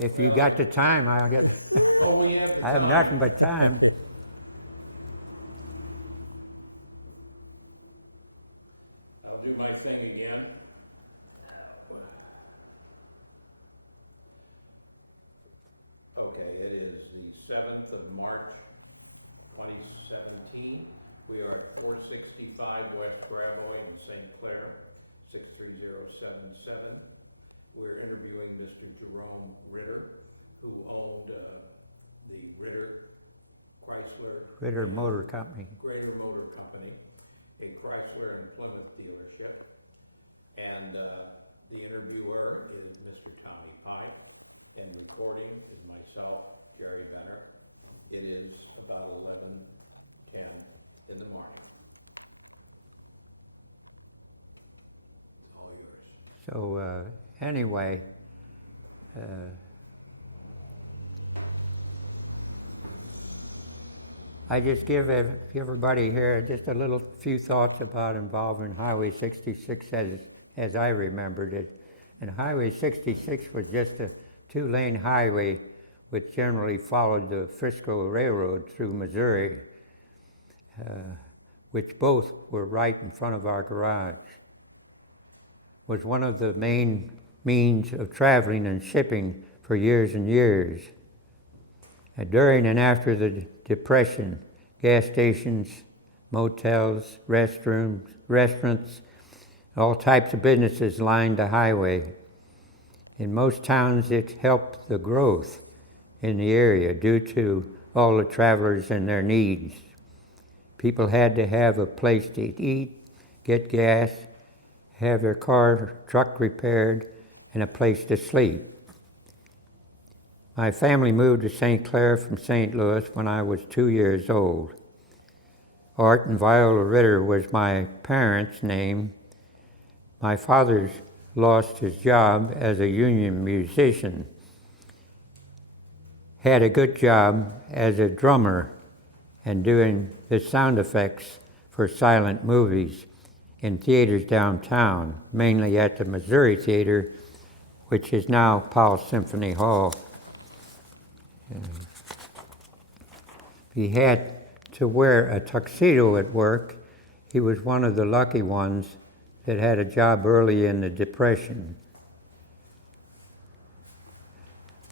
If you got the time, I'll get. Oh, we have the I have time. nothing but time. I'll do my thing again. Okay, it is the 7th of March, 2017. We are at 465 West Gravois in St. Clair, 63077. We're interviewing Mr. Jerome Ritter, who owned the Chrysler Ritter Motor Company. Greater Motor Company, a Chrysler and Plymouth dealership. And the interviewer is Mr. Tommy Pike, and recording is myself, Jerry Benner. It is about 11:10 in the morning. All yours. So anyway, I just give everybody here just a little few thoughts about involving Highway 66 as I remembered it. And Highway 66 was just a two-lane highway which generally followed the Frisco Railroad through Missouri, which both were right in front of our garage. Was one of the main means of traveling and shipping for years and years. During and after the Depression, gas stations, motels, restaurants, all types of businesses lined the highway. In most towns, it helped the growth in the area due to all the travelers and their needs. People had to have a place to eat, get gas, have their truck repaired, and a place to sleep. My family moved to St. Clair from St. Louis when I was 2 years old. Art and Viola Ritter was my parents' name. My father lost his job as a union musician. Had a good job as a drummer and doing the sound effects for silent movies in theaters downtown, mainly at the Missouri Theater, which is now Powell Symphony Hall. He had to wear a tuxedo at work. He was one of the lucky ones that had a job early in the Depression.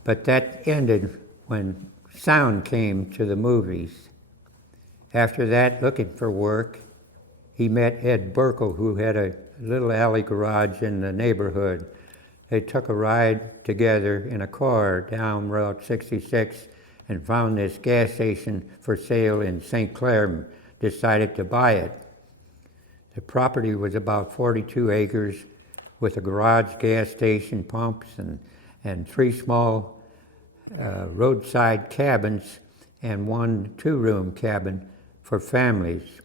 But that ended when sound came to the movies. After that, looking for work, he met Ed Burkle, who had a little alley garage in the neighborhood. They took a ride together in a car down Route 66 and found this gas station for sale in St. Clair and decided to buy it. The property was about 42 acres with a garage, gas station, pumps, and 3 small roadside cabins and 1 two-room cabin for families.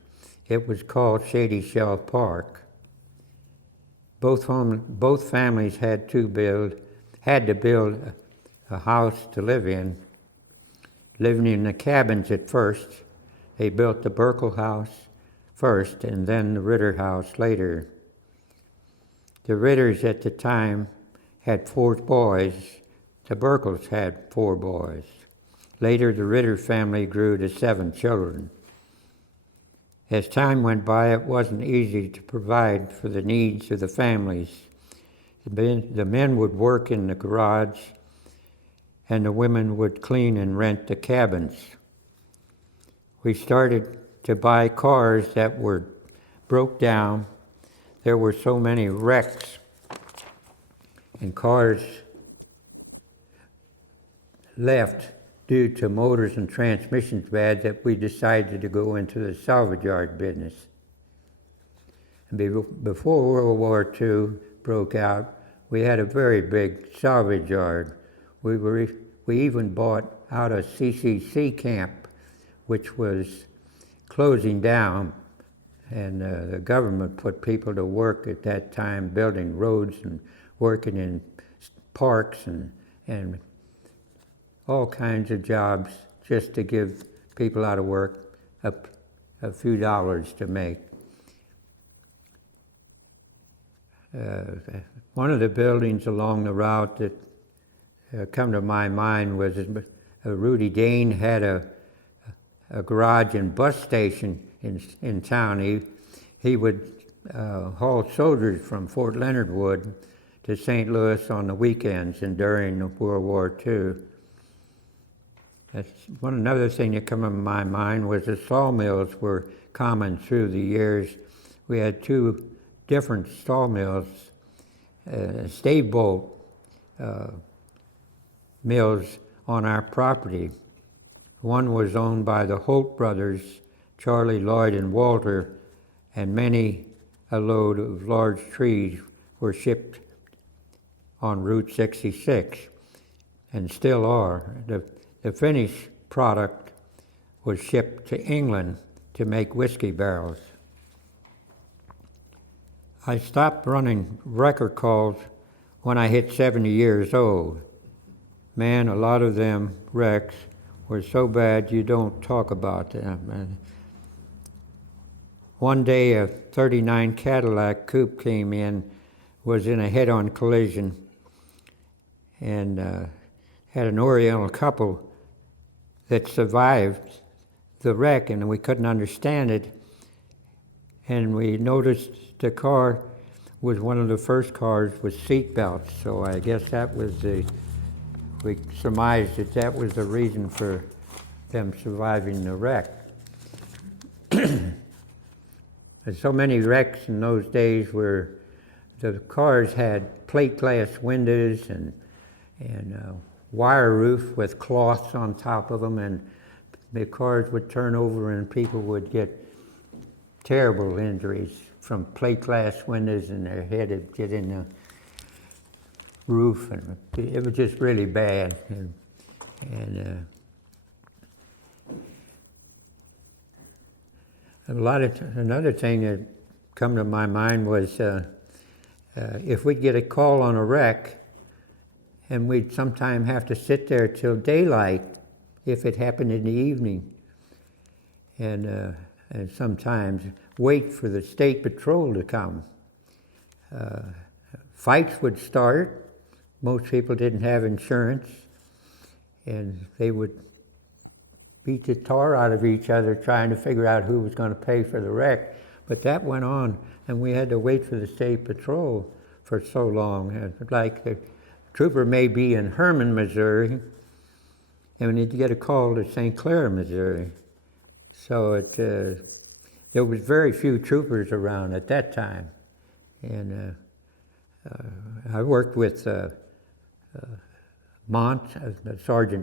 It was called Shady Shell Park. Both families had to build a house to live in. Living in the cabins at first, they built the Burkle house first and then the Ritter house later. The Ritters at the time had 4 boys. The Burkles had 4 boys. Later, the Ritter family grew to 7 children. As time went by, it wasn't easy to provide for the needs of the families. The men would work in the garage, and the women would clean and rent the cabins. We started to buy cars that were broke down. There were so many wrecks, and cars left due to motors and transmissions bad that we decided to go into the salvage yard business. And before World War II broke out, we had a very big salvage yard. We even bought out a CCC camp, which was closing down, and the government put people to work at that time building roads and working in parks and all kinds of jobs just to give people out of work a few dollars to make. One of the buildings along the route that come to my mind was Rudy Dane had a garage and bus station in town. He would haul soldiers from Fort Leonard Wood to St. Louis on the weekends and during World War II. Another thing that came to my mind was the sawmills were common through the years. We had two different sawmills, stave bolt mills on our property. One was owned by the Holt brothers, Charlie, Lloyd, and Walter, and many a load of large trees were shipped on Route 66, and still are. The finished product was shipped to England to make whiskey barrels. I stopped running record calls when I hit 70 years old. Man, a lot of them wrecks were so bad you don't talk about them. One day a 39 Cadillac coupe came in, was in a head-on collision, and had an Oriental couple that survived the wreck, and we couldn't understand it. And we noticed the car was one of the first cars with seat belts, so I guess that was we surmised that was the reason for them surviving the wreck. There's so many wrecks in those days where the cars had plate glass windows and wire roof with cloths on top of them, and the cars would turn over and people would get terrible injuries from plate glass windows, and their head would get in the roof, and it was just really bad. Another thing that come to my mind was if we'd get a call on a wreck, and we'd sometime have to sit there till daylight if it happened in the evening, and sometimes wait for the state patrol to come. Fights would start. Most people didn't have insurance, and they would beat the tar out of each other trying to figure out who was going to pay for the wreck. But that went on, and we had to wait for the state patrol for so long. Like the trooper may be in Herman, Missouri, and we need to get a call to St. Clair, Missouri. So there was very few troopers around at that time. And I worked with Sergeant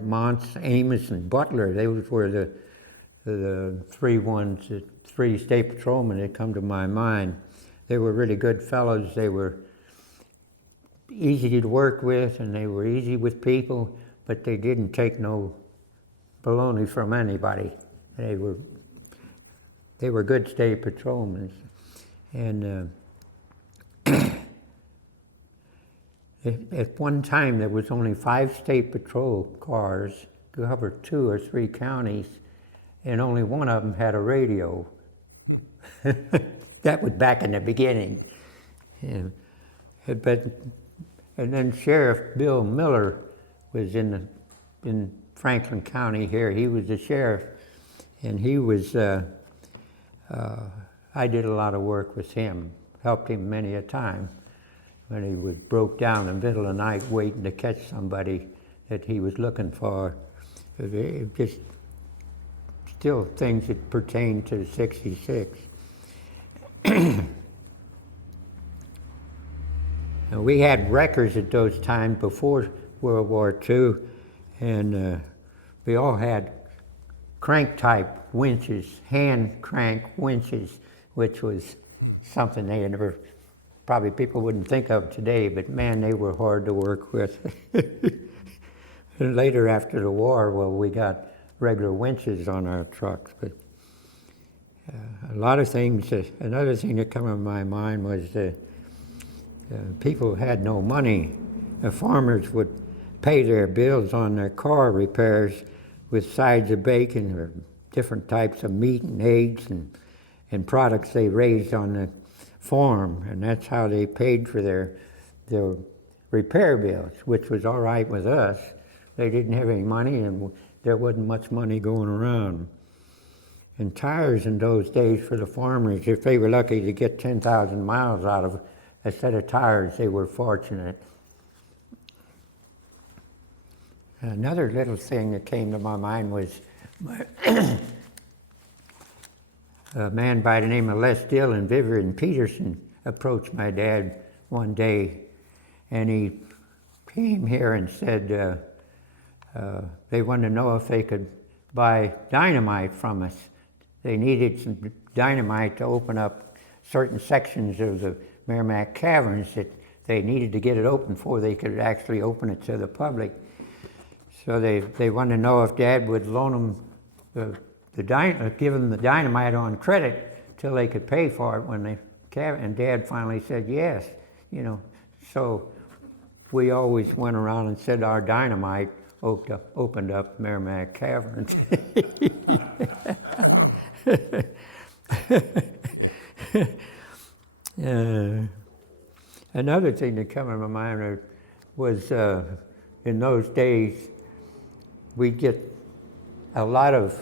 Montz, Amos, and Butler. They were the three state patrolmen that come to my mind. They were really good fellows. They were easy to work with, and they were easy with people, but they didn't take no baloney from anybody. They were good state patrolmen. And at one time, there was only 5 state patrol cars covered 2 or 3 counties, and only one of them had a radio. That was back in the beginning. And then Sheriff Bill Miller was in Franklin County here. He was the sheriff, and he was. I did a lot of work with him, helped him many a time when he was broke down in the middle of the night waiting to catch somebody that he was looking for. It just still things that pertain to '66. And we had wreckers at those times before World War II, and we all had crank-type winches, hand crank winches, which was something they probably people wouldn't think of today, but man, they were hard to work with. And later after the war, well, we got regular winches on our trucks, but a lot of things. Another thing that came to my mind was people had no money. The farmers would pay their bills on their car repairs with sides of bacon or different types of meat and eggs and products they raised on the farm, and that's how they paid for their repair bills, which was all right with us. They didn't have any money, and there wasn't much money going around. And tires in those days for the farmers, if they were lucky to get 10,000 miles out of a set of tires, they were fortunate. Another little thing that came to my mind was a man by the name of Les Dill and Vivian Peterson approached my dad one day, and he came here and said they wanted to know if they could buy dynamite from us. They needed some dynamite to open up certain sections of the Meramec Caverns that they needed to get it open before they could actually open it to the public. So they wanted to know if Dad would loan them give them the dynamite on credit till they could pay for it when they and Dad finally said yes, you know. So we always went around and said our dynamite opened up Meramec Caverns. Another thing that came to my mind was in those days we'd get a lot of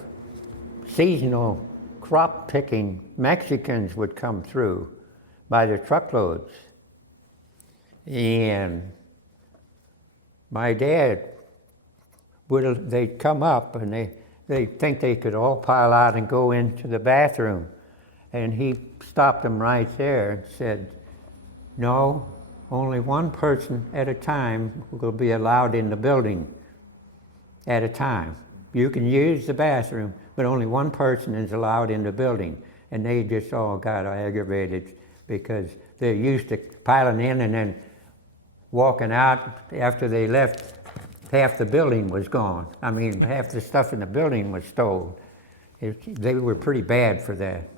seasonal crop picking. Mexicans would come through by the truckloads, and my dad they'd come up and they'd think they could all pile out and go into the bathroom, and he stopped them right there and said, no, only one person at a time will be allowed in the building at a time. You can use the bathroom, but only one person is allowed in the building. And they just all got aggravated because they're used to piling in and then walking out. After they left, half the building was gone. I mean, half the stuff in the building was stolen. They were pretty bad for that.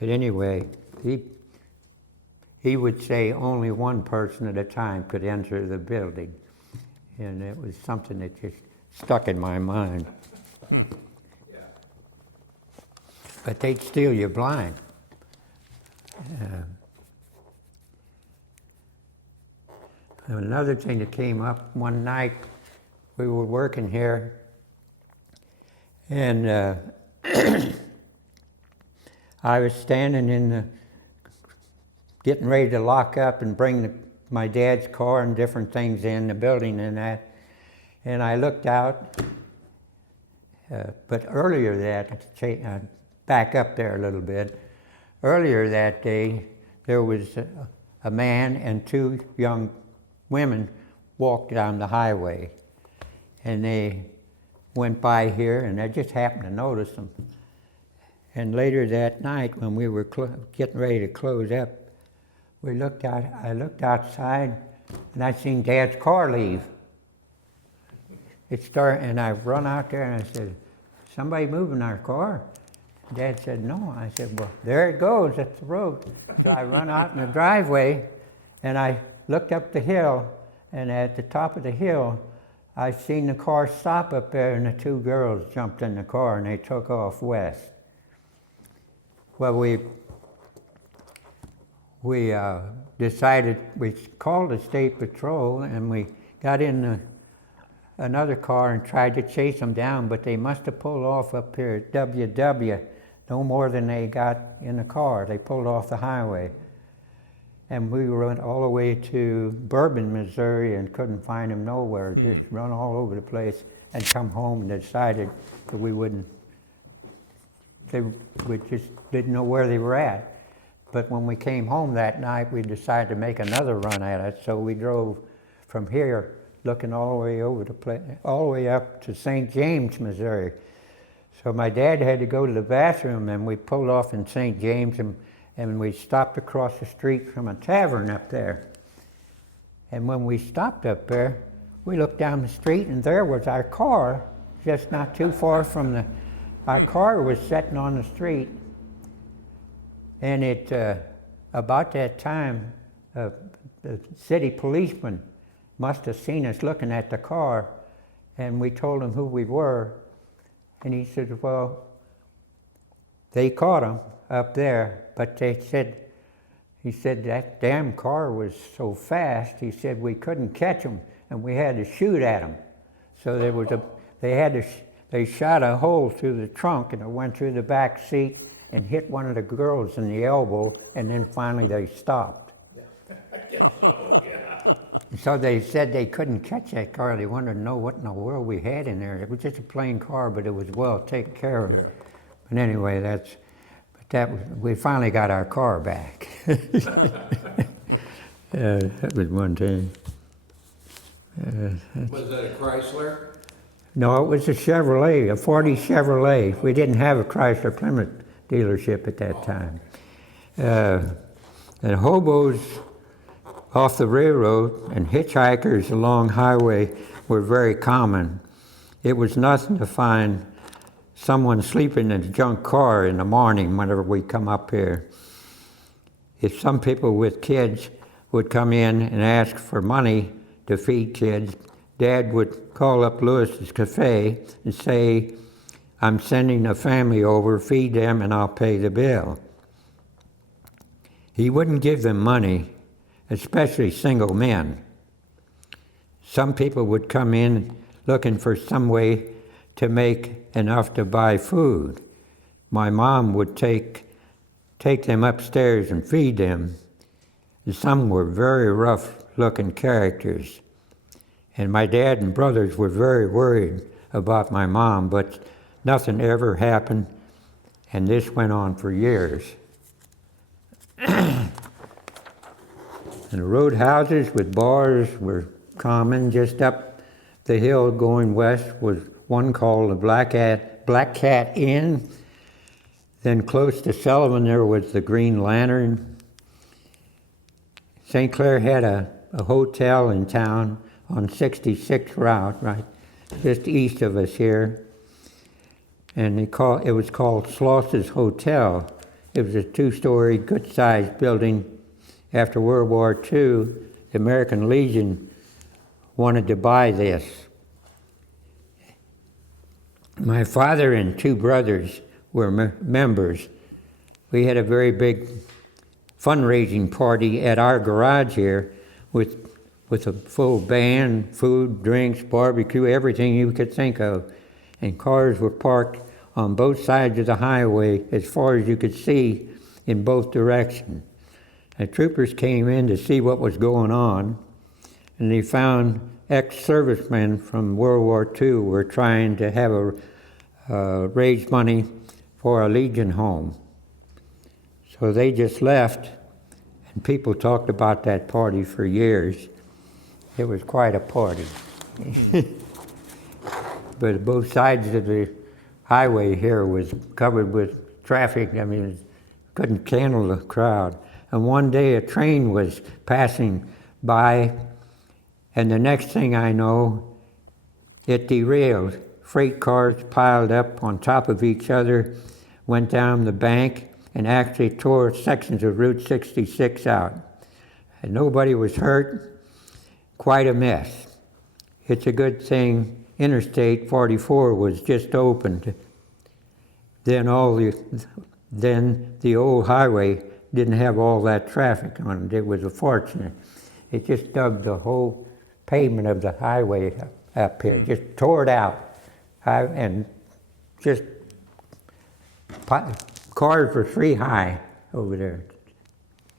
But anyway, he would say only one person at a time could enter the building. And it was something that just stuck in my mind. Yeah. But they'd steal you blind. Another thing that came up one night, we were working here, and I was standing getting ready to lock up and bring my dad's car and different things in the building and that, and I looked out, but earlier back up there a little bit, earlier that day, there was a man and two young women walked down the highway, and they went by here, and I just happened to notice them. And later that night, when we were getting ready to close up, I looked outside, and I seen Dad's car leave. And I run out there, and I said, somebody moving our car? Dad said, no. I said, well, there it goes, that's the road. So I run out in the driveway, and I looked up the hill, and at the top of the hill, I seen the car stop up there, and the two girls jumped in the car, and they took off west. Well, we decided, we called the state patrol, and we got in another car and tried to chase them down, but they must have pulled off up here at WW, no more than they got in the car. They pulled off the highway. And we went all the way to Bourbon, Missouri, and couldn't find them nowhere. Just run all over the place and come home and decided that we just didn't know where they were at. But when we came home that night, we decided to make another run at it. So we drove from here, looking all the way over all the way up to St. James, Missouri. So my dad had to go to the bathroom, and we pulled off in St. James, and we stopped across the street from a tavern up there. And when we stopped up there, we looked down the street, and there was our car, just not too far from our car was sitting on the street. And about that time, the city policeman must have seen us looking at the car, and we told him who we were. And he said, well, they caught him up there, but they said, He said that damn car was so fast, he said we couldn't catch them and we had to shoot at them. So they shot a hole through the trunk and it went through the back seat and hit one of the girls in the elbow, and then finally they stopped. So they said they couldn't catch that car. They wanted to know what in the world we had in there. It was just a plain car, but it was well taken care of. But anyway, we finally got our car back. That was one thing. Was it a Chrysler? No, it was a Chevrolet, a 40 Chevrolet. We didn't have a Chrysler Plymouth dealership at that time. And hobos off the railroad and hitchhikers along highway were very common. It was nothing to find someone sleeping in a junk car in the morning whenever we come up here. If some people with kids would come in and ask for money to feed kids, Dad would call up Lewis's Cafe and say, I'm sending a family over, feed them and I'll pay the bill. He wouldn't give them money, especially single men. Some people would come in looking for some way to make enough to buy food. My mom would take them upstairs and feed them. Some were very rough-looking characters. And my dad and brothers were very worried about my mom, but nothing ever happened, and this went on for years. And the roadhouses with bars were common. Just up the hill going west was one called the Black Cat Inn. Then close to Sullivan there was the Green Lantern. St. Clair had a hotel in town on 66th Route, right just east of us here. And it was called Sloss's Hotel. It was a 2-story, good-sized building. After World War II, the American Legion wanted to buy this. My father and 2 brothers were members. We had a very big fundraising party at our garage here with a full band, food, drinks, barbecue, everything you could think of. And cars were parked on both sides of the highway as far as you could see in both directions. The troopers came in to see what was going on, and they found ex-servicemen from World War II were trying to raise money for a Legion home. So they just left, and people talked about that party for years. It was quite a party. But both sides of the highway here was covered with traffic. I mean, couldn't handle the crowd. And one day a train was passing by, and the next thing I know, it derailed. Freight cars piled up on top of each other, went down the bank, and actually tore sections of Route 66 out. And nobody was hurt. Quite a mess. It's a good thing Interstate 44 was just opened. Then the old highway didn't have all that traffic on it. It was fortunate. It just dug the whole pavement of the highway up here, just tore it out. And just cars were 3 high over there.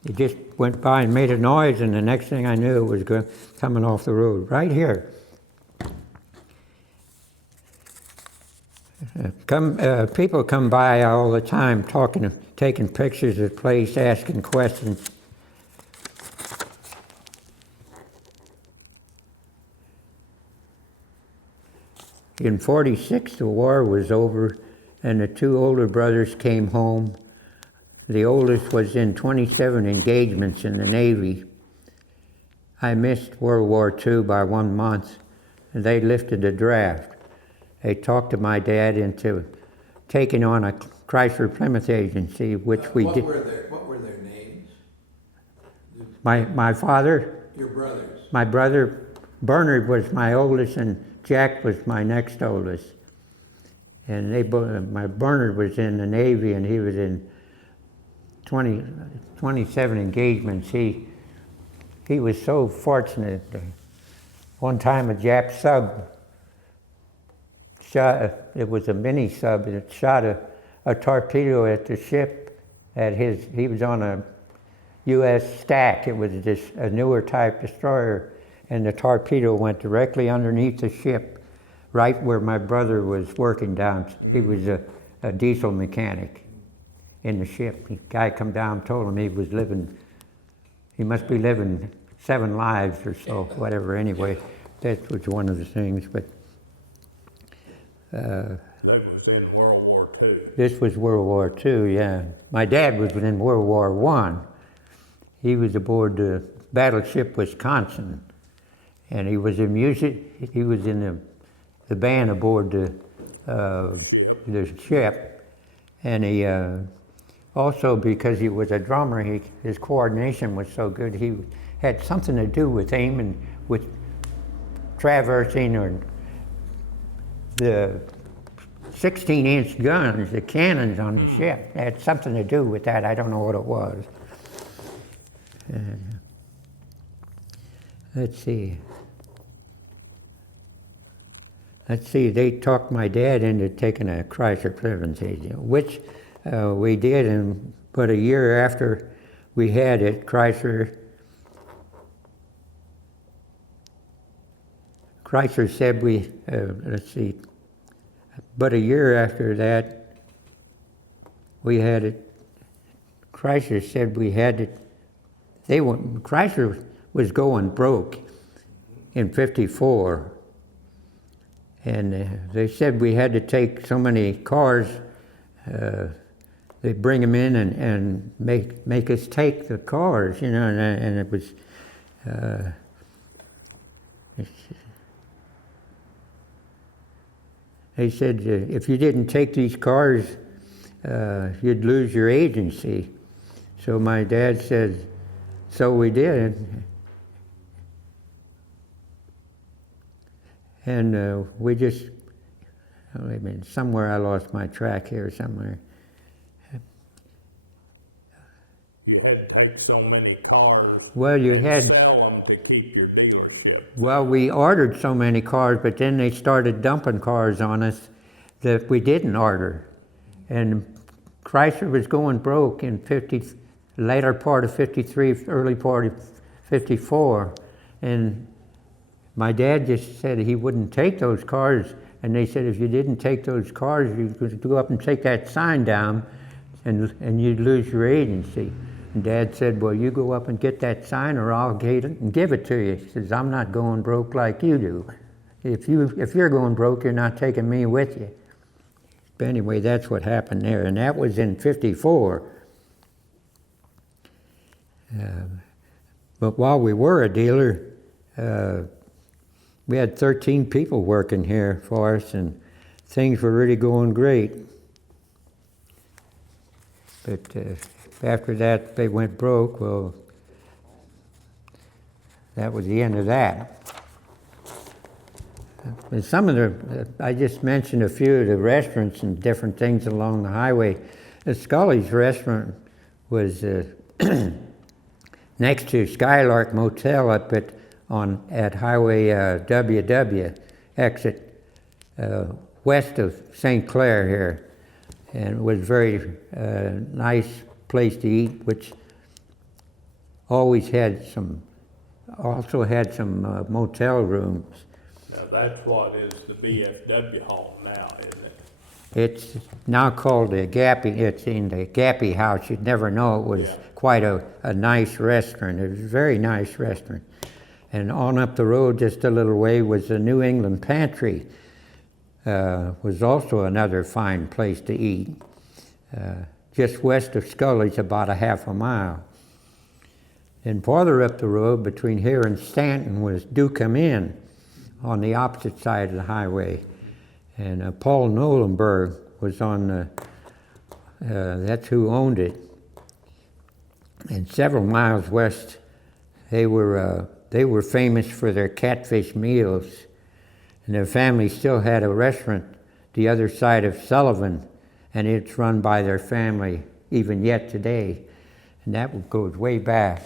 It just went by and made a noise, and the next thing I knew, it was coming off the road, right here. People come by all the time talking, taking pictures of the place, asking questions. In 46, the war was over, and the 2 older brothers came home. The oldest was in 27 engagements in the Navy. I missed World War II by 1 month, and they lifted the draft. They talked to my dad into taking on a Chrysler Plymouth agency, which we did. What were their names? My father? Your brothers? My brother, Bernard, was my oldest, and Jack was my next oldest. And my Bernard was in the Navy, and he was in 27 engagements. He was so fortunate. One time a Jap sub shot, it was a mini sub, it shot a torpedo at the ship he was on a U.S. stack. It was just a newer type destroyer, and the torpedo went directly underneath the ship, right where my brother was working down. He was a diesel mechanic in the ship. The guy come down, told him he must be living 7 lives or so, whatever. Anyway, that was one of the things. But that was in World War II. This was World War II, yeah. My dad was in World War I. He was aboard the battleship Wisconsin, and he was in the band aboard the ship, and he also, because he was a drummer, his coordination was so good. He had something to do with aiming, with traversing, or the 16-inch guns, the cannons on the ship. It had something to do with that. I don't know what it was. Let's see. They talked my dad into taking a Chrysler clearance agent, which we did, and but a year after we had it, Chrysler said but a year after that we had it, Chrysler said we had it. Chrysler was going broke in '54. And they said we had to take so many cars, they'd bring them in and make us take the cars, and it was, they said if you didn't take these cars, you'd lose your agency. So my dad said, so we did. And we just, somewhere I lost my track here somewhere. You had to take so many cars. Well, you had to sell them to keep your dealership. Well, we ordered so many cars, but then they started dumping cars on us that we didn't order. And Chrysler was going broke in later part of '53, early part of '54, and my dad just said he wouldn't take those cars, and they said if you didn't take those cars, you could go up and take that sign down, and you'd lose your agency. And Dad said, well, you go up and get that sign, or I'll get it and give it to you. He says, I'm not going broke like you do. If you're going broke, you're not taking me with you. But anyway, that's what happened there, and that was in '54. But while we were a dealer, we had 13 people working here for us, and things were really going great. But after that, they went broke. Well, that was the end of that. And I just mentioned a few of the restaurants and different things along the highway. The Scully's restaurant was next to Skylark Motel up at Highway WW exit west of St. Clair here, and it was a very nice place to eat, which also had some motel rooms. Now that's what is the BFW hall now, isn't it? It's now called the Gappy. It's in the Gappy House. You'd never know it was quite a nice restaurant. It was a very nice restaurant. And on up the road just a little way was the New England Pantry. Was also another fine place to eat. Just west of Scully's, about a half a mile. And farther up the road between here and Stanton was Do Come In on the opposite side of the highway. And Paul Nolenberg was on that's who owned it. And several miles west, they were famous for their catfish meals. And their family still had a restaurant the other side of Sullivan, and it's run by their family even yet today. and that goes way back.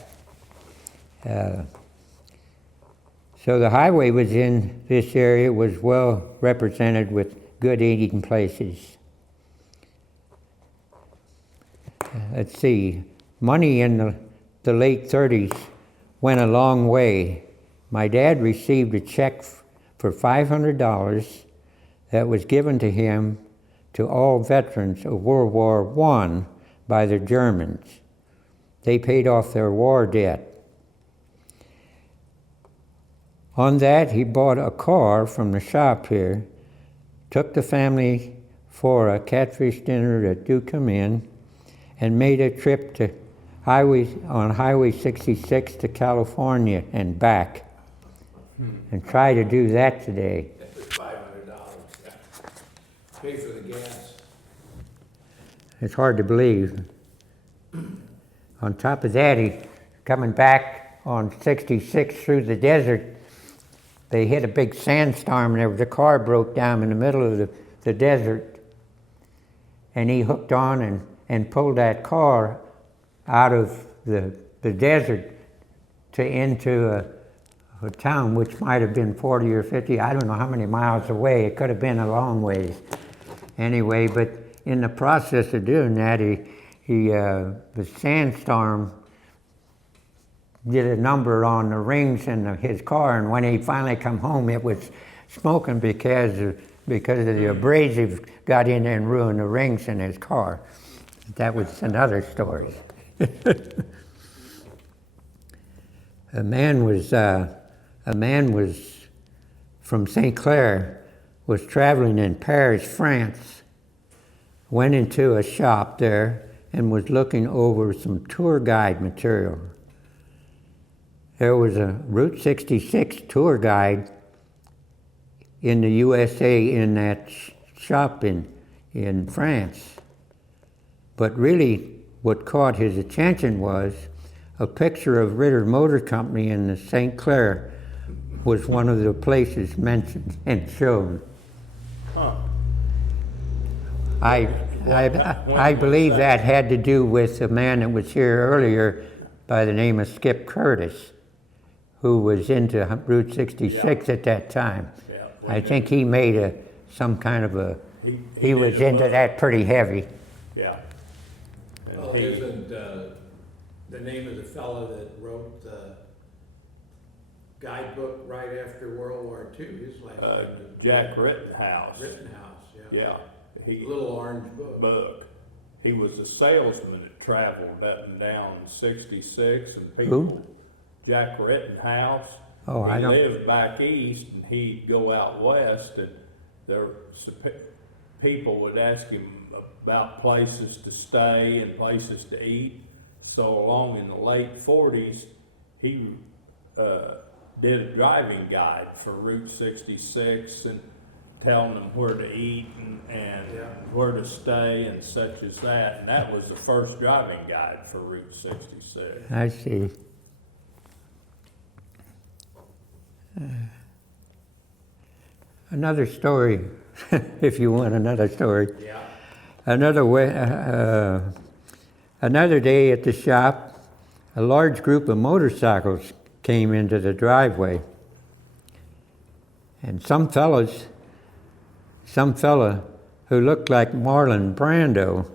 So the highway was in this area, was well represented with good eating places. Let's see, money in the late 30s went a long way. My dad received a check for $500 that was given to him to all veterans of World War I by the Germans. They paid off their war debt. On that, he bought a car from the shop here, took the family for a catfish dinner at Duke Inn, and made a trip to on Highway 66 to California and back. And try to do that today. That was $500, yeah. Pay for the gas. It's hard to believe. On top of that, he coming back on 66 through the desert. They hit a big sandstorm and the car broke down in the middle of the desert. And he hooked on and pulled that car out of the desert into a town which might have been 40 or 50, I don't know how many miles away. It could have been a long ways. Anyway, but in the process of doing that, the sandstorm did a number on the rings in his car, and when he finally come home, it was smoking because of the abrasive got in there and ruined the rings in his car. That was another story. A man was from St. Clair, was traveling in Paris, France, went into a shop there and was looking over some tour guide material. There was a Route 66 tour guide in the USA in that shop in France. But really, what caught his attention was a picture of Ritter Motor Company in the St. Clair was one of the places mentioned and shown. Huh. I believe that had to do with a man that was here earlier by the name of Skip Curtis, who was into Route 66 at that time. Yeah. I think he made some kind of a, he was into that pretty heavy. Yeah. And Well, isn't the name of the fellow that wrote the guidebook right after World War II? His last name is Jack Rittenhouse. Rittenhouse, yeah. Yeah. He Little orange book. He was a salesman that traveled up and down 66, and people. Who? Jack Rittenhouse. Oh, he I don't. lived back east, and he'd go out west, and people would ask him about places to stay and places to eat. So along in the late 40s, he did a driving guide for Route 66 and telling them where to eat and where to stay and such as that. And that was the first driving guide for Route 66. I see. Another story, if you want another story. Yeah. Another day at the shop, a large group of motorcycles came into the driveway. And some fella who looked like Marlon Brando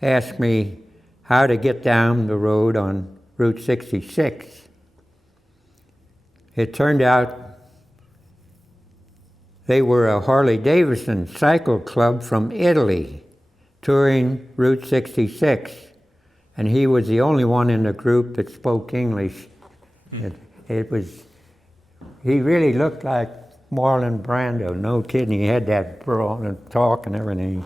asked me how to get down the road on Route 66. It turned out they were a Harley-Davidson cycle club from Italy touring Route 66, and he was the only one in the group that spoke English. He really looked like Marlon Brando, no kidding. He had that brawl and talk and everything.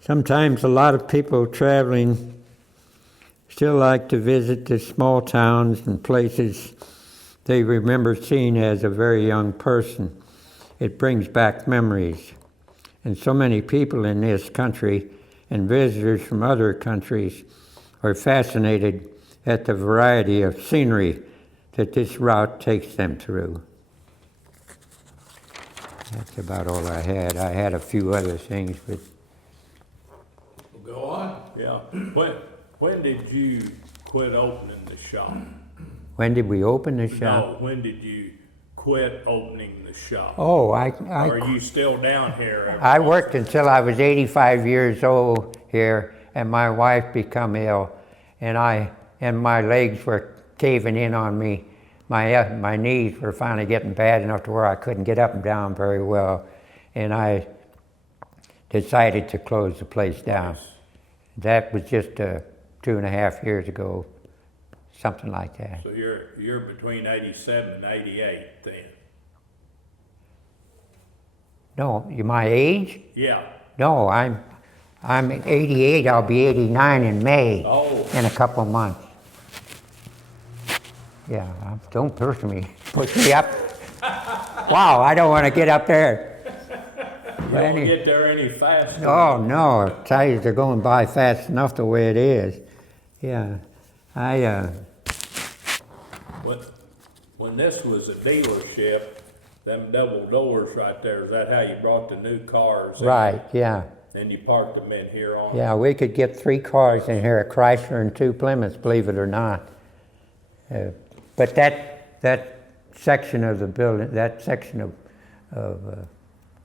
Sometimes a lot of people traveling still like to visit the small towns and places they remember seeing as a very young person. It brings back memories. And so many people in this country and visitors from other countries are fascinated at the variety of scenery that this route takes them through. That's about all I had. I had a few other things, but We'll go on. Yeah. When did you quit opening the shop? When did we open the shop? No, when did you quit opening the shop? Oh, Or are you still down here? I worked until I was 85 years old here, and my wife become ill, and my legs were caving in on me. My knees were finally getting bad enough to where I couldn't get up and down very well, and I decided to close the place down. That was just 2.5 years ago, something like that. So you're between 87 and 88 then? No, my age? Yeah. No, I'm 88. I'll be 89 in May. Oh. In a couple of months. Yeah, don't push me up. Wow, I don't want to get up there. You won't get there any faster. Oh no, I tell you, they're going by fast enough the way it is. Yeah, When this was a dealership, them double doors right there, is that how you brought the new cars in? Right, yeah. And you parked them in here on? Yeah, we could get 3 cars in here, a Chrysler and 2 Plymouths, believe it or not. But that section of the building, that section of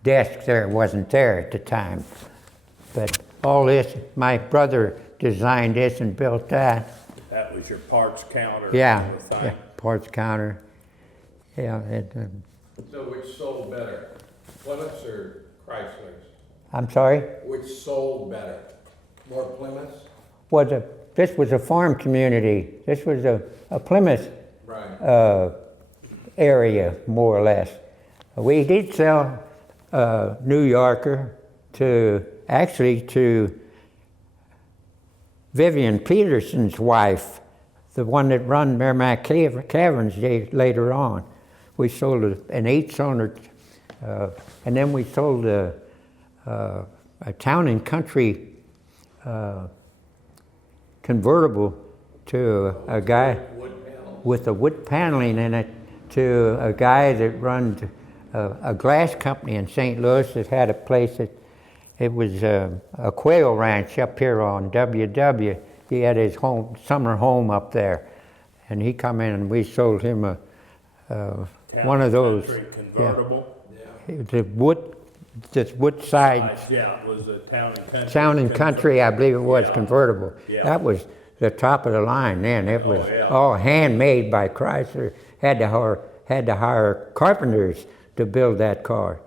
desks there wasn't there at the time. But all this, my brother designed this and built that. That was your parts counter? Yeah, and everything? yeah, parts counter. Yeah, So which sold better, Plymouths or Chryslers? I'm sorry? Which sold better, more Plymouths? This was a farm community. This was a Plymouth Right. Area, more or less. We did sell New Yorker to Vivian Peterson's wife, the one that run Meramec Caverns later on. We sold an 8-cylinder, and then we sold a Town and Country convertible to a guy with a wood paneling in it, to a guy that runs a glass company in St. Louis that had a place that it was a quail ranch up here on WW. He had his summer home up there, and he come in and we sold him one of those. Convertible? Yeah. The wood side. Yeah, it was a Town and Country. Town and Country, I believe it was, Yeah. convertible. Yeah. That was the top of the line then. It was yeah. all handmade by Chrysler. Had to hire carpenters to build that car.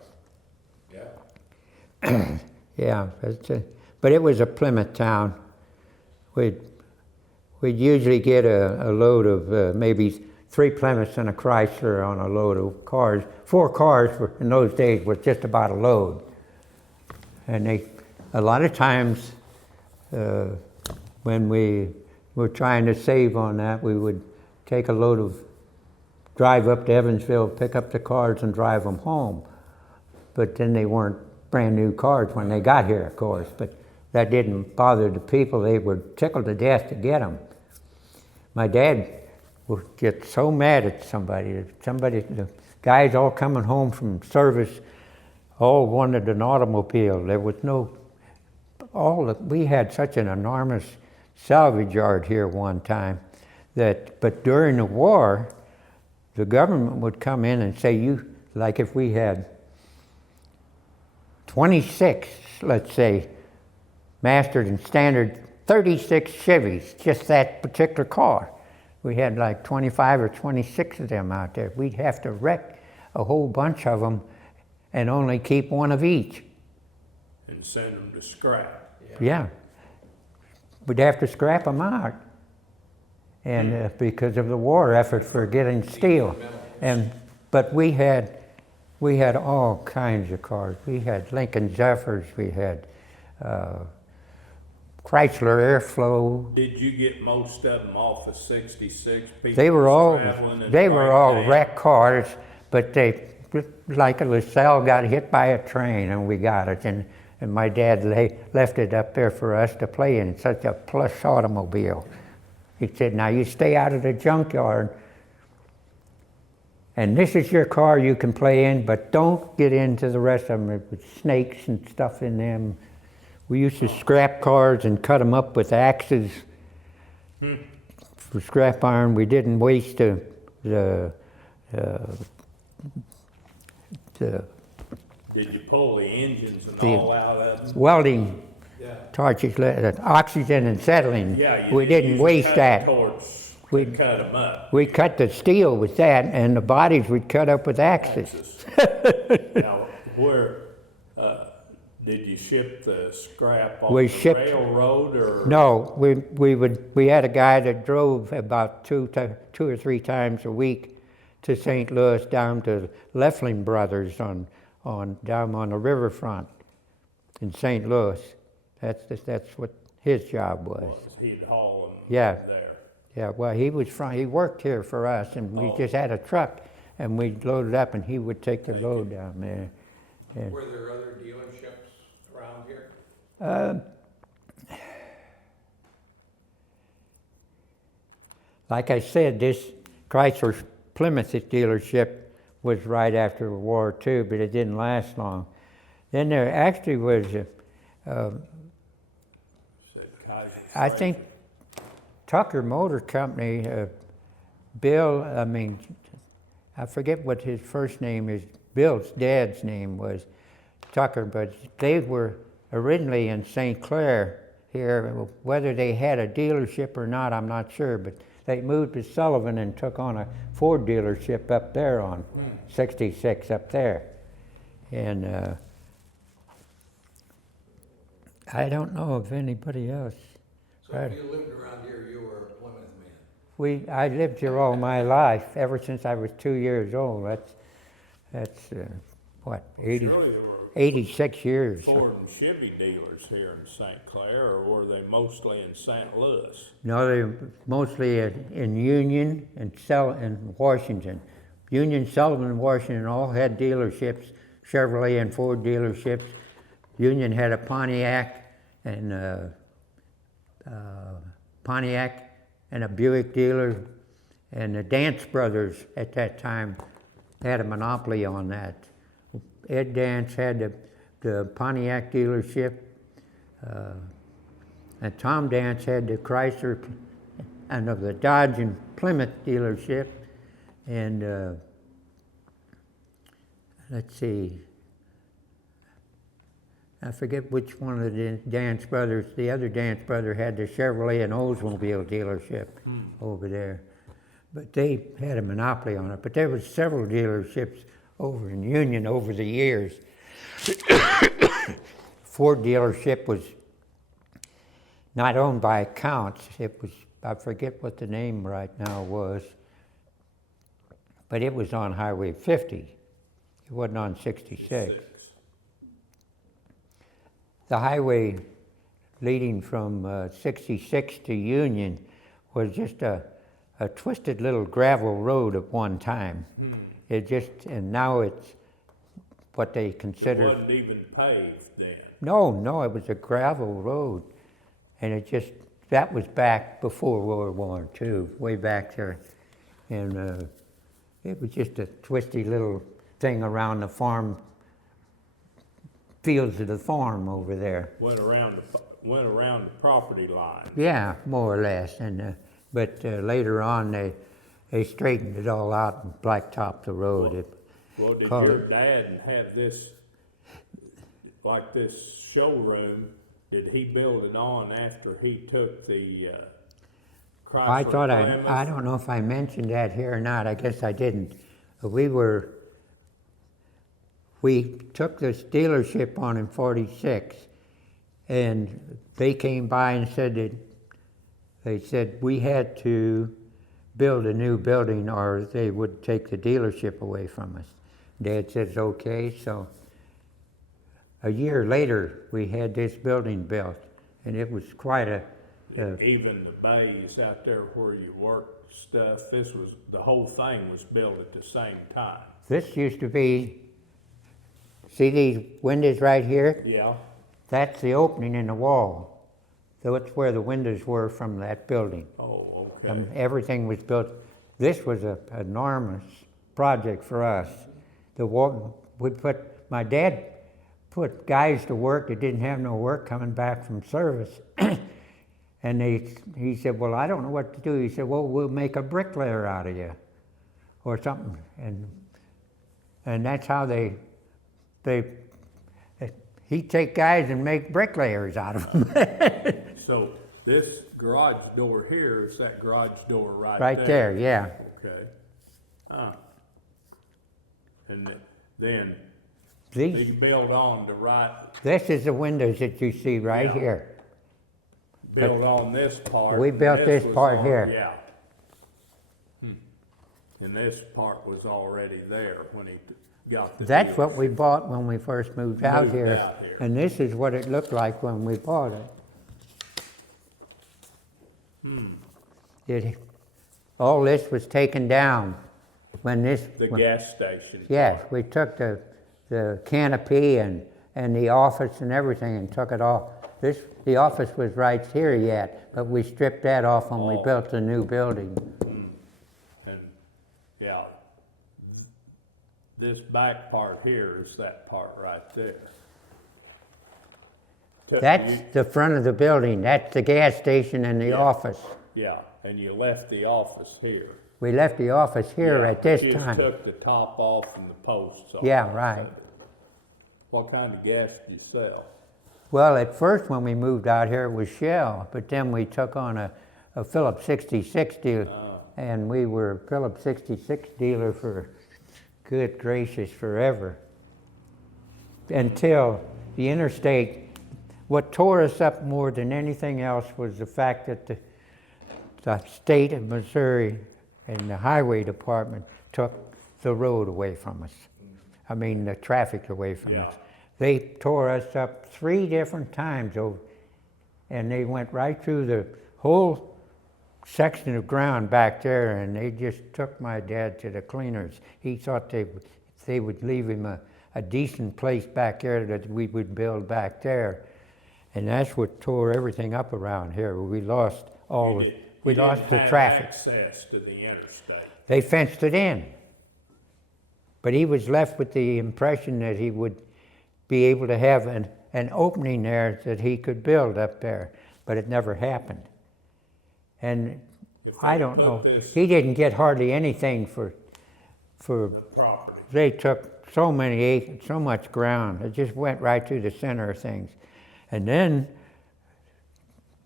Yeah. Yeah, but it was a Plymouth town. We'd usually get a load of maybe 3 Plymouths and a Chrysler on a load of cars. 4 cars in those days was just about a load. And a lot of times when we were trying to save on that, we would take a load drive up to Evansville, pick up the cars and drive them home. But then they weren't brand new cars when they got here, of course. But that didn't bother the people. They were tickled to death to get them. My dad would get so mad at somebody, the guys all coming home from service, all wanted an automobile. There was we had such an enormous salvage yard here one time but during the war, the government would come in and say, like if we had 26, let's say, mastered and standard 36 Chevys, just that particular car. We had like 25 or 26 of them out there. We'd have to wreck a whole bunch of them and only keep one of each. And send them to scrap. Yeah. We'd have to scrap them out. And because of the war effort for getting steel. But we had all kinds of cars. We had Lincoln Zephyrs, we had Chrysler Airflow. Did you get most of them off of 66? They were all traveling wrecked cars, but like a LaSalle got hit by a train and we got it. And my dad left it up there for us to play in, such a plush automobile. He said, now you stay out of the junkyard, and this is your car you can play in, but don't get into the rest of them with snakes and stuff in them. We used to scrap cars and cut them up with axes for scrap iron. We didn't waste the Did you pull the engines and all out of them? welding Yeah. torches, oxygen and acetylene. Yeah, We didn't use a waste cutting that. torch We- to cut them up. We cut the steel with that, and the bodies we'd cut up with axes. Now, where, did you ship the scrap on We the shipped- railroad or? No, we had a guy that drove about two or three times a week to St. Louis down to Leffling Brothers down on the riverfront in St. Louis. That's what his job was. He'd haul them Yeah. there. Yeah, well, he worked here for us, and we just had a truck, and we'd load it up, and he would take the load down there. Yeah. Were there other dealerships around here? Like I said, this Chrysler Plymouth dealership was right after World War II, but it didn't last long. Then there actually was, Said Kaiser. I think, Tucker Motor Company, I forget what his first name is. Bill's dad's name was Tucker, but they were originally in St. Clair here. Whether they had a dealership or not, I'm not sure, but they moved to Sullivan and took on a Ford dealership up there on 66 up there. And I don't know of anybody else. So if you lived around here, you were a Plymouth man. I lived here all my life, ever since I was 2 years old. That's what, 80, Surely there were 86 years. Ford and Chevy dealers here in St. Clair, or were they mostly in St. Louis? No, they're mostly in Union and Washington. Union, Sullivan, and Washington all had dealerships, Chevrolet and Ford dealerships. Union had a Pontiac and a Buick dealer, and the Dance brothers at that time had a monopoly on that. Ed Dance had the Pontiac dealership, and Tom Dance had the Chrysler and the Dodge and Plymouth dealership, and let's see, I forget which one of the Dance brothers. The other Dance brother had the Chevrolet and Oldsmobile dealership over there, but they had a monopoly on it. But there was several dealerships over in Union over the years. Ford dealership was not owned by Counts. It was, I forget what the name right now was, but it was on Highway 50. It wasn't on 66. The highway leading from 66 to Union was just a twisted little gravel road at one time. And now it's what they consider. It wasn't even paved then. No, it was a gravel road. And that was back before World War II, way back there. And it was just a twisty little thing around the farm, fields of the farm over there. Went around the property line. Yeah, more or less. But later on, they straightened it all out and blacktopped the road. Well, did Call your it- dad have this, like this showroom, did he build it on after he took the Chrysler I thought Plymouth? I don't know if I mentioned that here or not. I guess I didn't. We took this dealership on in 46, and they came by and they said we had to build a new building or they would take the dealership away from us. Dad says, okay, so a year later we had this building built, and it was quite Even the bays out there where you work stuff, the whole thing was built at the same time. This used to be, see these windows right here? Yeah. That's the opening in the wall. So it's where the windows were from that building. Oh, okay. Everything was built. This was an enormous project for us. My dad put guys to work that didn't have no work coming back from service. And he said, well, I don't know what to do. He said, well, we'll make a bricklayer out of you or something. And that's how he'd take guys and make bricklayers out of them. So this garage door here is that garage door right Right there, yeah. Okay. And then These, you build on the right, this is the windows that you see right Yeah. here. build on this part. We and built this was part on- here. Yeah. And this part was already there when he got the That's deals. what we bought when we first moved out Moved here. out here. And this is what it looked like when we bought it. All this was taken down when this. The gas station. Yes, we took the canopy and the office and everything and took it off. The office was right here yet, but we stripped that off when we Oh. built the new building. And, yeah, this back part here is that part right there. That's the front of the building. That's the gas station and the Yeah. office. Yeah, and you left the office here. We left the office here Yeah, at this you just time. took the top off and the posts off. Yeah, right. What kind of gas do you sell? Well, at first when we moved out here, it was Shell, but then we took on a Phillips 66 deal, and we were a Phillips 66 dealer for, good gracious, forever. Until the interstate, what tore us up more than anything else was the fact that the state of Missouri and the highway department took the road away from us. I mean, the traffic away from Yeah. us. They tore us up 3 different times over, and they went right through the whole section of ground back there, and they just took my dad to the cleaners. He thought they would leave him a decent place back there that we would build back there. And that's what tore everything up around here. We lost all the, we You lost didn't the have traffic. access to the interstate. They fenced it in. But he was left with the impression that he would be able to have an opening there that he could build up there, but it never happened. And If I they don't put know, this- he didn't get hardly anything for, Property. they took so many acres, so much ground, it just went right through the center of things. And then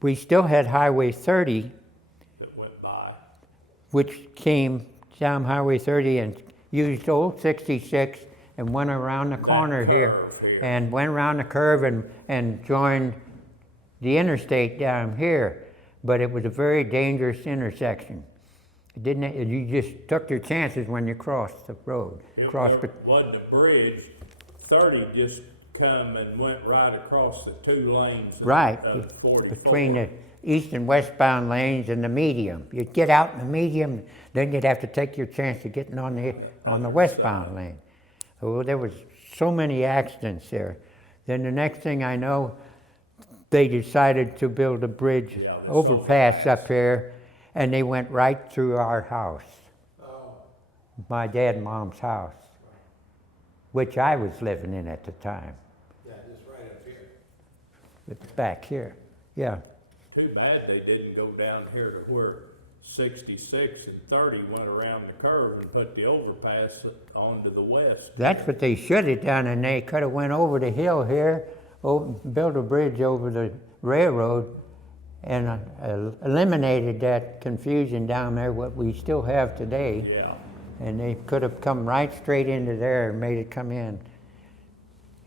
we still had Highway 30, That went by. which came down Highway 30 and used old 66 and went around the corner here, curve here. and went around the curve and joined the interstate down here. But it was a very dangerous intersection. It didn't, you just took your chances when you crossed the road. It Crossed wasn't a bridge. 30 just come and went right across the 2 lanes of right, 44. between the east and westbound lanes and the medium. You'd get out in the medium, then you'd have to take your chance of getting on the westbound lane. Oh, there was so many accidents there. Then the next thing I know, they decided to build a bridge Yeah, that's overpass up here, and they went right through our house. My dad and mom's house, which I was living in at the time. Yeah, just right up here. It's back here, yeah. Too bad they didn't go down here to where 66 and 30 went around the curve and put the overpass onto the west. That's what they should have done, and they could have went over the hill here, built a bridge over the railroad, and eliminated that confusion down there, what we still have today. Yeah. And they could have come right straight into there and made it come in.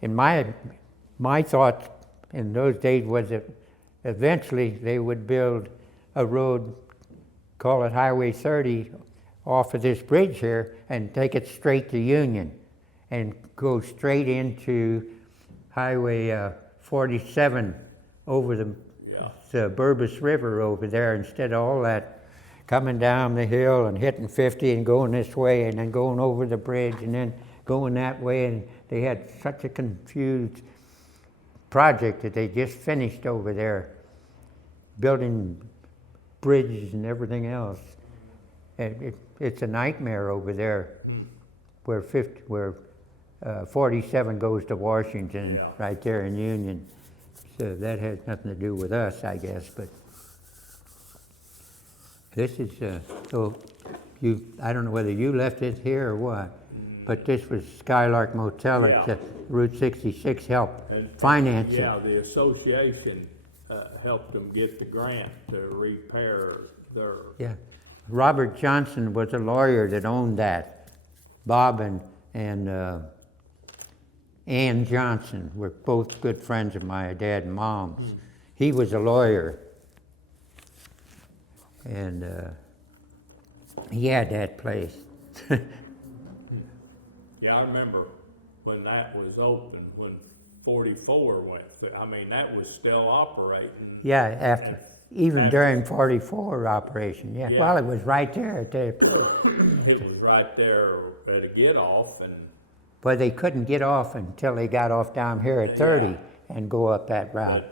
And my thought in those days was that eventually they would build a road, call it Highway 30, off of this bridge here and take it straight to Union and go straight into Highway 47 over the Burbus River over there, instead of all that coming down the hill and hitting 50 and going this way and then going over the bridge and then going that way. And they had such a confused project that they just finished over there, building bridges and everything else. And it's a nightmare over there where 47 goes to Washington, Yeah. right there in Union. So that has nothing to do with us, I guess, but this is, so I don't know whether you left it here or what, but this was Skylark Motel at Yeah. Route 66 helped And- finance it. Yeah, the association helped them get the grant to repair their, Yeah. Robert Johnson was a lawyer that owned that. Bob and Ann Johnson were both good friends of my dad and mom's. He was a lawyer. And he had that place. yeah, I remember when that was open, when 44 went through, I mean, that was still operating. Yeah, And even that during 44 operation, yeah. Yeah. Well, it was right there at their place. It was right there at a get off and, But they couldn't get off until they got off down here at 30 Yeah. and go up that route.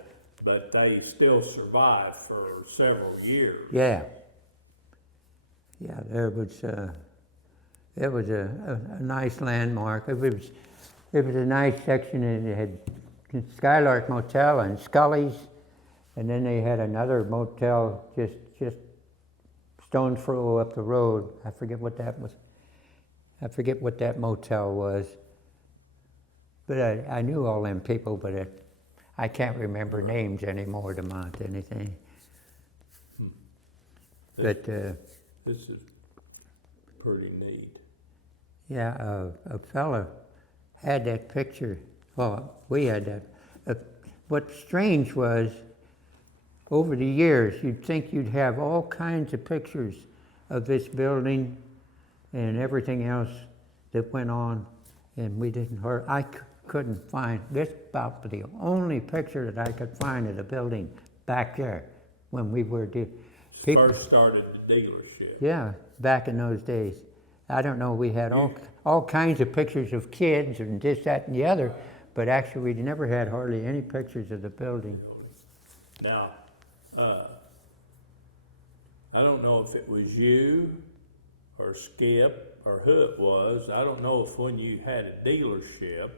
but they still survived for several years. Yeah. Yeah, it was a nice landmark. It was a nice section, and it had Skylark Motel and Scully's, and then they had another motel just stone's throw up the road. I forget what that was. I forget what that motel was. But I knew all them people, but I can't remember names anymore to mount anything. But This is pretty neat. yeah, a fella had that picture. Well, we had that. What's strange was, over the years, you'd think you'd have all kinds of pictures of this building and everything else that went on, and we didn't. Or I couldn't find this. About the only picture that I could find of the building back there when we were First started the dealership. Yeah, back in those days. I don't know, we had all kinds of pictures of kids and this, that, and the other, but actually we never had hardly any pictures of the building. Now, I don't know if it was you or Skip or who it was. I don't know if when you had a dealership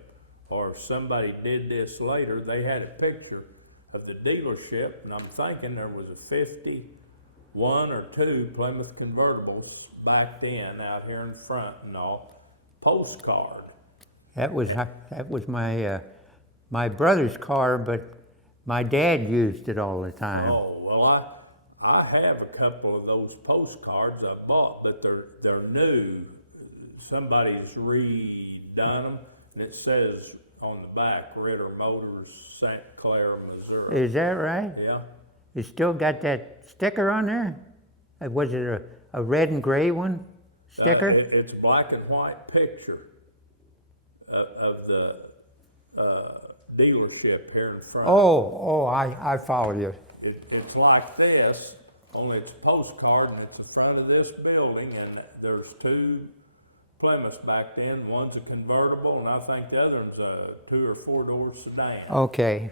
or if somebody did this later, they had a picture of the dealership, and I'm thinking there was a 51 or 2 Plymouth convertibles back then out here in front and all, postcard. That was my my brother's car, but my dad used it all the time. Oh, well, I have a couple of those postcards I bought, but they're new. Somebody's redone them, and it says on the back, Ritter Motors, St. Clair, Missouri. Is that right? Yeah. You still got that sticker on there? Was it a red and gray one sticker? It's a black and white picture of the dealership here in front. I follow you. It's like this, only it's a postcard and it's the front of this building, and there's 2 Plymouths back then. One's a convertible, and I think the other one's a 2 or 4 door sedan. Okay.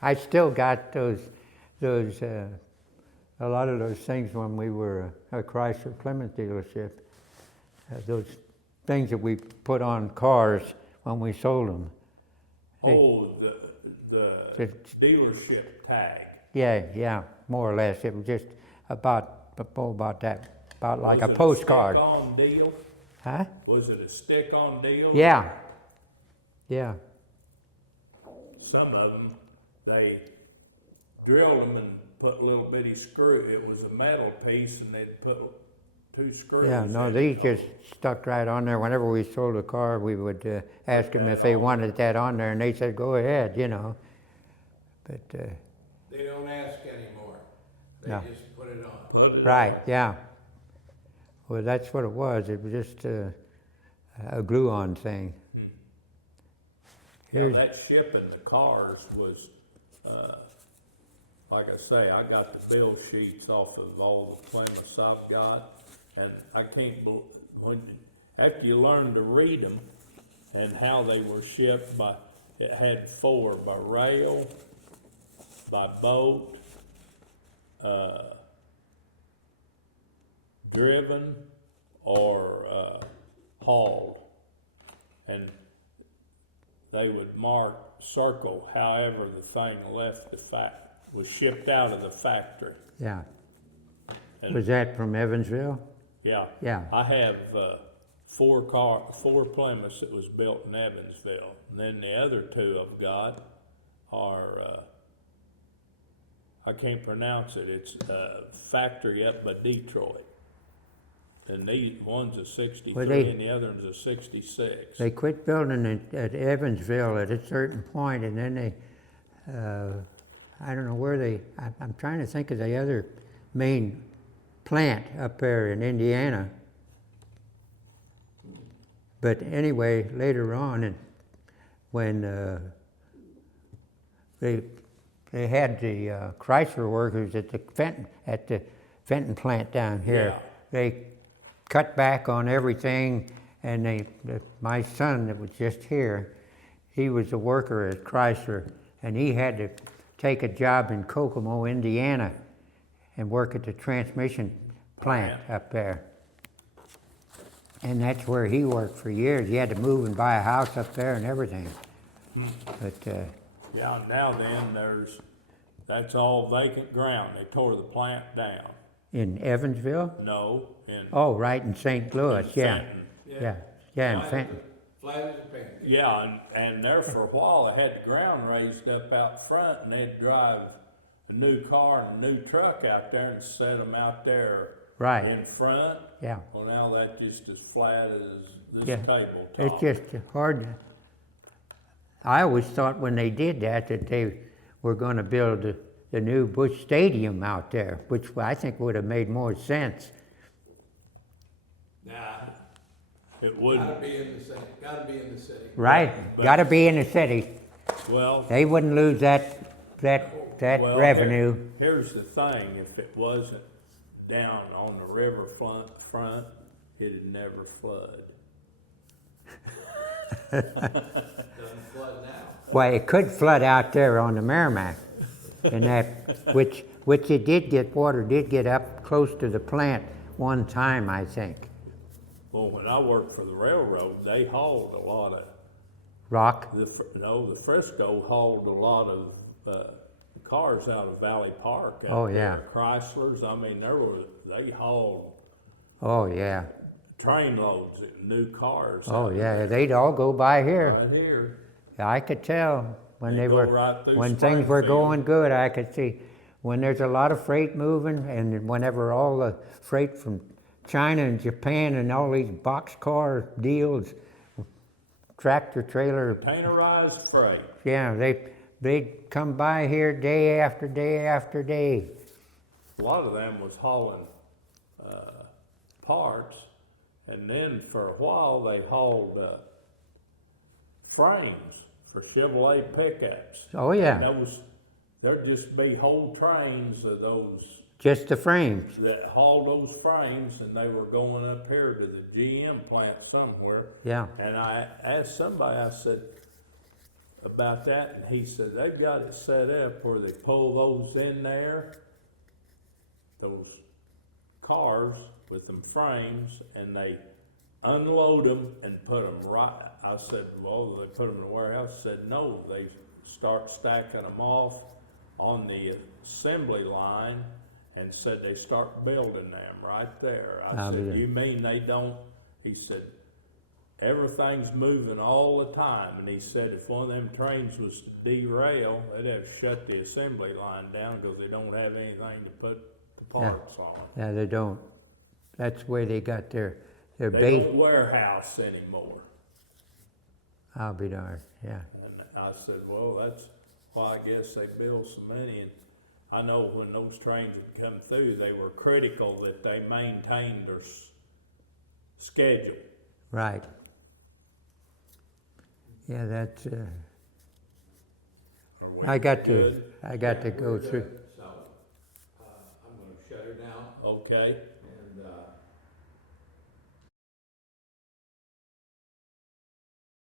I still got those a lot of those things when we were a Chrysler Plymouth dealership. Those things that we put on cars when we sold them. Oh, the dealership tag. Yeah, more or less. It was just about that, about like Was a it postcard. stick-on deal? Huh? Was it a stick-on deal? Yeah. Some of them, they drilled them and put a little bitty screw. It was a metal piece, and they'd put 2 screws. Yeah, no, in these it. just stuck right on there. Whenever we sold a car, we would ask them if they wanted that on there, and they said, go ahead, But, They don't ask anymore. They No. just put it on. Put it right, on. yeah. Well, that's what it was. It was just a glue-on thing. Now, Here's, that shipping the cars was, like I say, I got the bill sheets off of all the Plymouths I've got, and I can't believe, after you learn to read them and how they were shipped by, it had 4 by rail, by boat, driven, or hauled. And they would circle however the thing was shipped out of the factory. Yeah. And- Was that from Evansville? Yeah. Yeah. I have four Plymouths that was built in Evansville. And then the other two I've got are, I can't pronounce it. It's a factory up by Detroit. And one's a 63 and the other one's a 66. They quit building it at Evansville at a certain point, and then they, I don't know where I'm trying to think of the other main plant up there in Indiana. But anyway, later on, and when they had the Chrysler workers at the Fenton plant down here, Yeah. they cut back on everything, and my son that was just here, he was a worker at Chrysler, and he had to take a job in Kokomo, Indiana, and work at the transmission plant up there. And that's where he worked for years. He had to move and buy a house up there and everything. But Yeah, now then, that's all vacant ground. They tore the plant down. in Evansville? No, in Oh, right in St. Louis, yeah. Fenton. Yeah, in Fenton. Flat as a pancake. Yeah, and there for a while, they had the ground raised up out front, and they'd drive a new car and a new truck out there and set them out there Right. in front. Yeah. Well, now that's just as flat as this Yeah. tabletop. It's just hard. I always thought when they did that they were going to build the new Busch Stadium out there, which I think would have made more sense. Nah, It wouldn't. gotta be in the city, gotta be in the city. Right? But- Got to be in the city. Well, They wouldn't lose that well, revenue. Here's the thing, if it wasn't down on the river front, it'd never flood. Doesn't flood now. Well, it could flood out there on the Meramec, and which it did get, water did get up close to the plant one time, I think. Well, when I worked for the railroad, they hauled a lot of, Rock? the Frisco hauled a lot of cars out of Valley Park. Oh, yeah. Chryslers, I mean, they hauled Oh, yeah. train loads of new cars. Oh, yeah, they'd all go by here. Right here. I could tell when They they go were, right through when things were Springfield. going good, I could see. When there's a lot of freight moving, and whenever all the freight from China and Japan and all these boxcar deals, tractor trailer, Containerized freight. yeah, they'd come by here day after day after day. A lot of them was hauling parts, and then for a while they hauled frames for Chevrolet pickups. Oh, yeah, There'd just be whole trains of those just the frames. that hauled those frames, and they were going up here to the GM plant somewhere. Yeah, And I asked somebody, I said, about that, and he said, they've got it set up where they pull those in there, those cars with them frames, and they unload them and put them right. I said, well, they put them in the warehouse. He said, no, they start stacking them off on the assembly line, and said they start building them right there. I I'll be said, there. you mean they don't? He said, everything's moving all the time, and he said if one of them trains was to derail, they'd have to shut the assembly line down because they don't have anything to put the parts on. yeah, they don't. That's where they got their They base. don't warehouse anymore. I'll be darned, yeah. And I said, well, that's why I guess they build so many. And I know when those trains would come through, they were critical that they maintained their schedule. Right. Yeah, that's, or when I got they're to, good. I got to go We're through. good. So, I'm gonna shut her down, Okay, and,